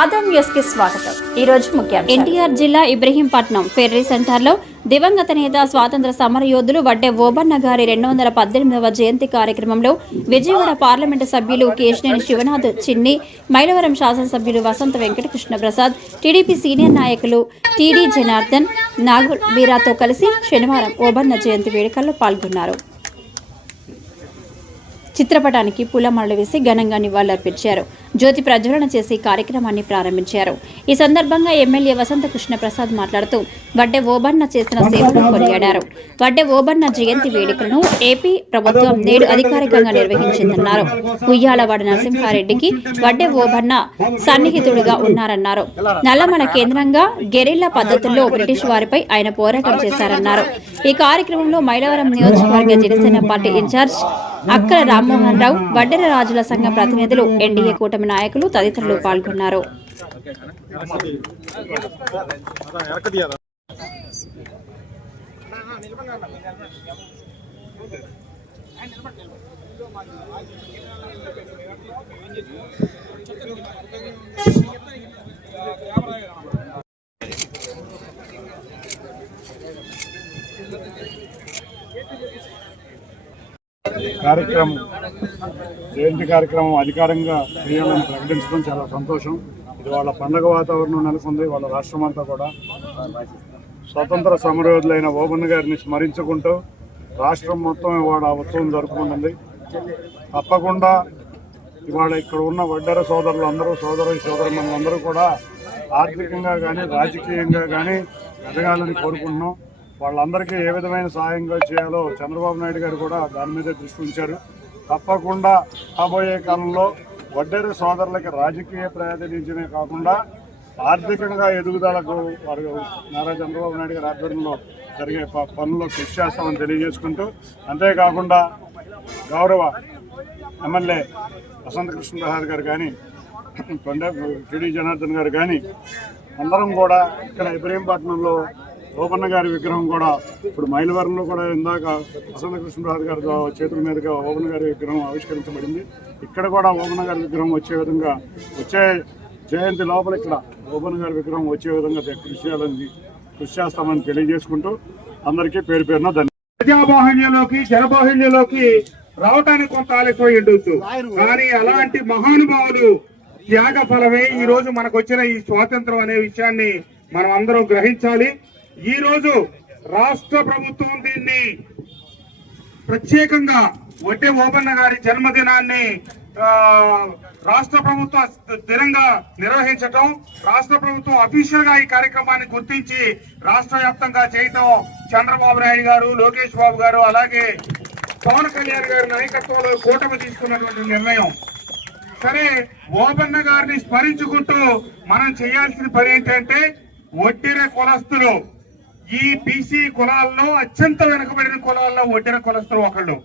Adam news కి స్వాగతం. ఈ రోజు ముఖ్యాంశాలు. ఎన్టీఆర్ జిల్లా ఇబ్రహీంపట్నం ఫెర్రీ సెంటర్లో దివంగత నేత స్వాతంత్ర సమర యోధులు వడ్డే ఓబన్న గారి 218వ జయంతి కార్యక్రమంలో విజయవాడ పార్లమెంటు సభ్యులు కేశినేని శివనాథ్ చిన్ని, మైలవరం శాసనసభ్యులు వసంత వెంకట కృష్ణ ప్రసాద్, టీడీపీ సీనియర్ నాయకులు టీడీ జనార్దన్, నాగుల్ వీరాతో కలిసి శనివారం ఓబన్న జయంతి వేడుకల్లో పాల్గొన్నారు. చిత్రపటానికి పూలమాలలు వేసి ఘనంగా నివాళులర్పించారు. జ్యోతి ప్రజ్వలన చేసి కార్యక్రమాన్ని ప్రారంభించారు. ఈ సందర్భంగా ఎమ్మెల్యే వసంత కృష్ణ ప్రసాద్ మాట్లాడుతూ వడ్డే ఓబన్న చేసిన సేవలను కొనియాడారు. వడ్డే ఓబన్న జయంతి వేడుకలను ఏపీ ప్రభుత్వం నేడు అధికారికంగా నిర్వహించిందన్నారు. ఉయ్యాలవాడ నరసింహారెడ్డికి వడ్డే ఓబన్న సన్నిహితుడిగా ఉన్నారన్నారు. నల్లమల కేంద్రంగా గెరిల్లా పద్ధతుల్లో బ్రిటిష్ వారిపై ఆయన పోరాటం చేశారన్నారు. ఈ కార్యక్రమంలో మైలవరం నియోజకవర్గ జనసేన పార్టీ ఇన్ఛార్జ్ అక్కల రామ్మోహన్ రావు, వడ్డెర రాజుల సంఘం ప్రతినిధులు, ఎన్డీఏ కూటమి నాయకులు తదితరులు పాల్గొన్నారు. జయంతి కార్యక్రమం అధికారంగా చేయాలని ప్రకటించడం చాలా సంతోషం. ఇది వాళ్ళ పండగ వాతావరణం నెలకొంది. వాళ్ళ రాష్ట్రం అంతా కూడా స్వతంత్ర సమరయోధులైన ఓబన్న గారిని స్మరించుకుంటూ రాష్ట్రం మొత్తం ఇవాళ ఉత్సవం జరుపుకుంటుంది. తప్పకుండా ఇవాళ ఇక్కడ ఉన్న వడ్డెర సోదరులు అందరూ సోదరులందరూ కూడా ఆర్థికంగా కానీ రాజకీయంగా కానీ ఎదగాలని కోరుకుంటున్నాం. వాళ్ళందరికీ ఏ విధమైన సహాయంగా చేయాలో చంద్రబాబు నాయుడు గారు కూడా దాని మీద దృష్టి ఉంచారు. తప్పకుండా రాబోయే కాలంలో వడ్డెర సోదరులకి రాజకీయ ప్రాతినిధ్యమే కాకుండా ఆర్థికంగా ఎదుగుదలకు వారు నారా చంద్రబాబు నాయుడు గారి ఆధ్వర్యంలో జరిగే పనుల్లో కృషి చేస్తామని తెలియజేసుకుంటూ, అంతేకాకుండా గౌరవ ఎమ్మెల్యే వసంత కృష్ణ ప్రసాద్ గారు కానీ టీడీ జనార్దన్ గారు కానీ అందరం కూడా ఇక్కడ ఇబ్రహీంపట్నంలో ఓబన్న గారి విగ్రహం కూడా ఇప్పుడు మైలవరంలో కూడా ఇందాక వసంత కృష్ణరాజు గారి చేతుల మీదుగా ఓబన్న గారి విగ్రహం ఆవిష్కరించబడింది. ఇక్కడ కూడా ఓబన్న గారి విగ్రహం వచ్చే విధంగా వచ్చే జయంతి లోపల ఇక్కడ ఓబన్న గారి విగ్రహం వచ్చే విధంగా కృషి చేస్తామని తెలియజేసుకుంటూ అందరికీ పేరు పేరున ధన్యవాదాలు. జనబాహుళ్యంలోకి రావడానికి కొంత ఆలస్యం ఉండొచ్చు, కానీ అలాంటి మహానుభావులు త్యాగ ఫలమే ఈ రోజు మనకు వచ్చిన ఈ స్వాతంత్రం అనే విషయాన్ని మనం అందరం గ్రహించాలి. ఈ రోజు రాష్ట్ర ప్రభుత్వం దీన్ని ప్రత్యేకంగా వడ్డే ఓబన్న గారి జన్మదినాన్ని రాష్ట్ర ప్రభుత్వం స్థిరంగా నిర్వహించటం, రాష్ట్ర ప్రభుత్వం అఫీషియల్ గా ఈ కార్యక్రమాన్ని గుర్తించి రాష్ట్ర వ్యాప్తంగా చేయటం చంద్రబాబు నాయుడు గారు, లోకేష్ బాబు గారు, అలాగే పవన్ కళ్యాణ్ గారి నాయకత్వంలో కూటమి తీసుకున్నటువంటి నిర్ణయం. సరే, ఓబన్న గారిని స్మరించుకుంటూ మనం చేయాల్సిన పని ఏంటంటే వడ్డెర కులస్తులు, ఈ బీసీ కులాల్లో అత్యంత వెనుకబడిన కులాల్లో వడ్డెర కులస్తులు ఒకళ్ళు.